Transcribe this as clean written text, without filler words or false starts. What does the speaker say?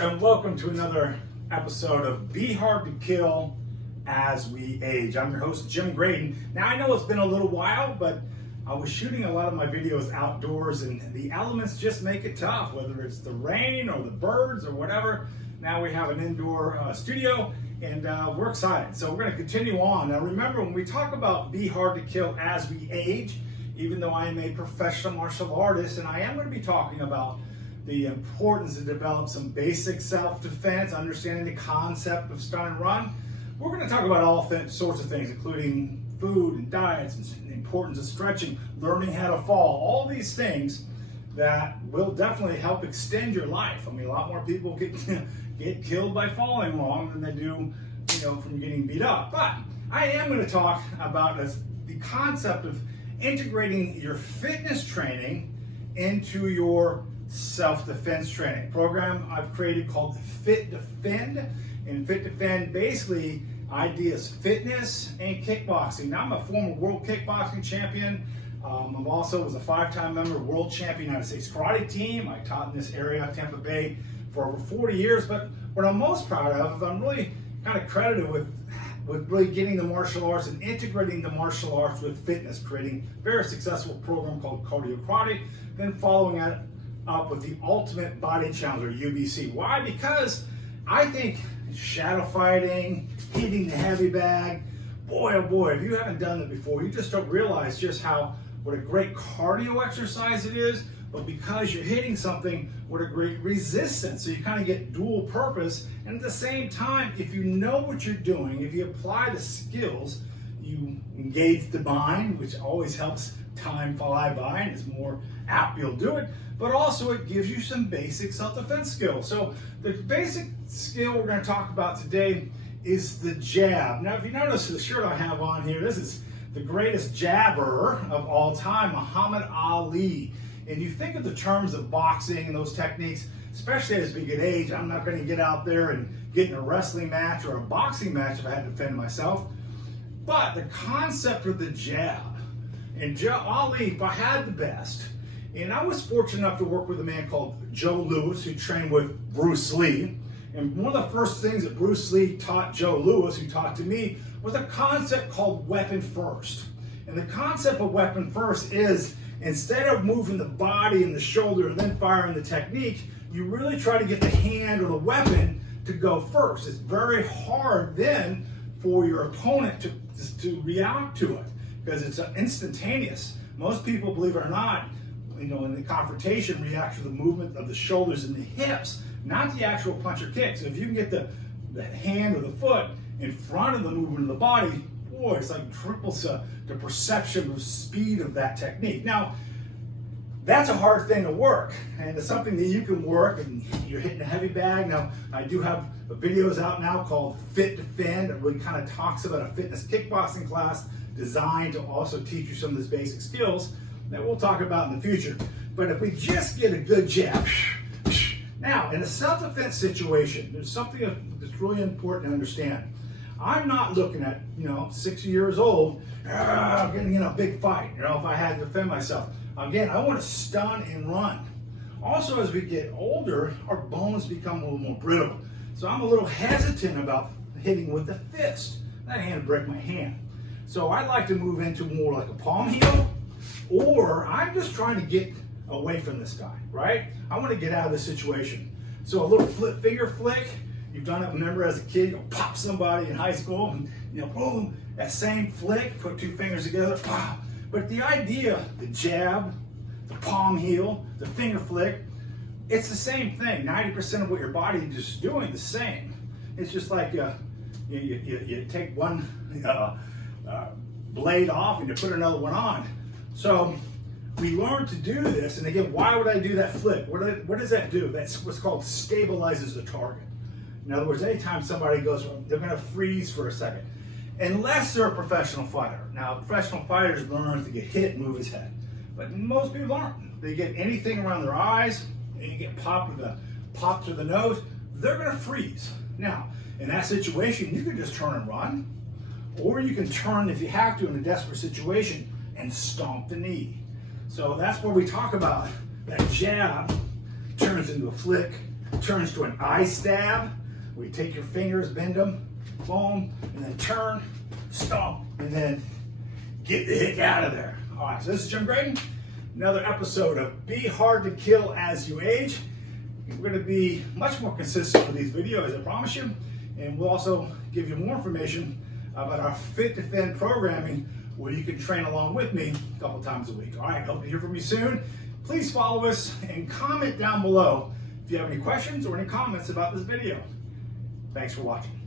and welcome to another episode of Be Hard to Kill as We Age. I'm your host, Jim Graden. Now, I know it's been a little while, but I was shooting a lot of my videos outdoors, and the elements just make it tough, whether it's the rain or the birds or whatever. Now we have an indoor studio, and we're excited. So we're going to continue on. Now, remember, when we talk about Be Hard to Kill as We Age, even though I am a professional martial artist, and I am going to be talking about the importance to develop some basic self-defense, understanding the concept of stun and run. We're going to talk about all sorts of things, including food and diets, and the importance of stretching, learning how to fall, all these things that will definitely help extend your life. I mean, a lot more people get killed by falling wrong than they do, from getting beat up. But I am going to talk about the concept of integrating your fitness training into your self-defense training program I've created called Fit Defend. And Fit Defend basically ideas fitness and kickboxing. Now, I'm a former world kickboxing champion. I'm also was a 5-time member of world champion United States karate team. I taught in this area, Tampa Bay, for over 40 years. But what I'm most proud of is I'm really kind of credited with really getting the martial arts and integrating the martial arts with fitness, creating a very successful program called Cardio Karate, then following it up with the Ultimate Body Challenge, or UBC. Why? Because I think shadow fighting, hitting the heavy bag, boy oh boy, if you haven't done it before, you just don't realize just what a great cardio exercise it is, but because you're hitting something, what a great resistance. So you kind of get dual purpose, and at the same time, if you know what you're doing, if you apply the skills, you engage the mind, which always helps time fly by and is more apt you'll do it, but also it gives you some basic self-defense skills. So the basic skill we're going to talk about today is the jab. Now, if you notice the shirt I have on here, this is the greatest jabber of all time, Muhammad Ali. And you think of the terms of boxing and those techniques, especially as we get age, I'm not going to get out there and get in a wrestling match or a boxing match if I had to defend myself. But the concept of the jab, and Ali had the best. And I was fortunate enough to work with a man called Joe Louis, who trained with Bruce Lee. And one of the first things that Bruce Lee taught Joe Louis, who taught to me, was a concept called weapon first. And the concept of weapon first is, instead of moving the body and the shoulder and then firing the technique, you really try to get the hand or the weapon to go first. It's very hard then for your opponent to react to it, because it's instantaneous. Most people, believe it or not, in the confrontation, react to the movement of the shoulders and the hips, not the actual punch or kick. So if you can get the hand or the foot in front of the movement of the body, boy, it's like triples the perception of speed of that technique. Now, that's a hard thing to work, and it's something that you can work, and you're hitting a heavy bag. Now, I do have videos out now called Fit Defend that really kind of talks about a fitness kickboxing class designed to also teach you some of these basic skills that we'll talk about in the future. But if we just get a good jab, now in a self-defense situation, there's something that's really important to understand. I'm not looking at 60 years old, getting in a big fight. If I had to defend myself. Again, I want to stun and run. Also, as we get older, our bones become a little more brittle. So I'm a little hesitant about hitting with the fist. That hand break my hand. So I like to move into more like a palm heel, or I'm just trying to get away from this guy, right? I want to get out of this situation. So a little finger flick. You've done it, remember, as a kid, you'll pop somebody in high school, and boom, that same flick, put two fingers together, pop. But the idea, the jab, the palm heel, the finger flick, it's the same thing. 90% of what your body is just doing the same. It's just like you take one blade off and you put another one on. So we learn to do this, and again, why would I do that flip? What does that do? That's what's called stabilizes the target. In other words, anytime somebody goes, they're going to freeze for a second. Unless they're a professional fighter. Now, professional fighters learn to get hit and move his head. But most people aren't. They get anything around their eyes, and you get popped through the nose, they're going to freeze. Now, in that situation, you can just turn and run, or you can turn, if you have to, in a desperate situation, and stomp the knee. So that's where we talk about that jab turns into a flick, turns to an eye stab. We take your fingers, bend them, boom, and then turn, stomp, and then get the heck out of there. All right, so this is Jim Graden. Another episode of Be Hard to Kill as You Age. We're going to be much more consistent with these videos, I promise you. And we'll also give you more information about our Fit to Defend programming, where you can train along with me a couple times a week. All right, hope to hear from you soon. Please follow us and comment down below if you have any questions or any comments about this video. Thanks for watching.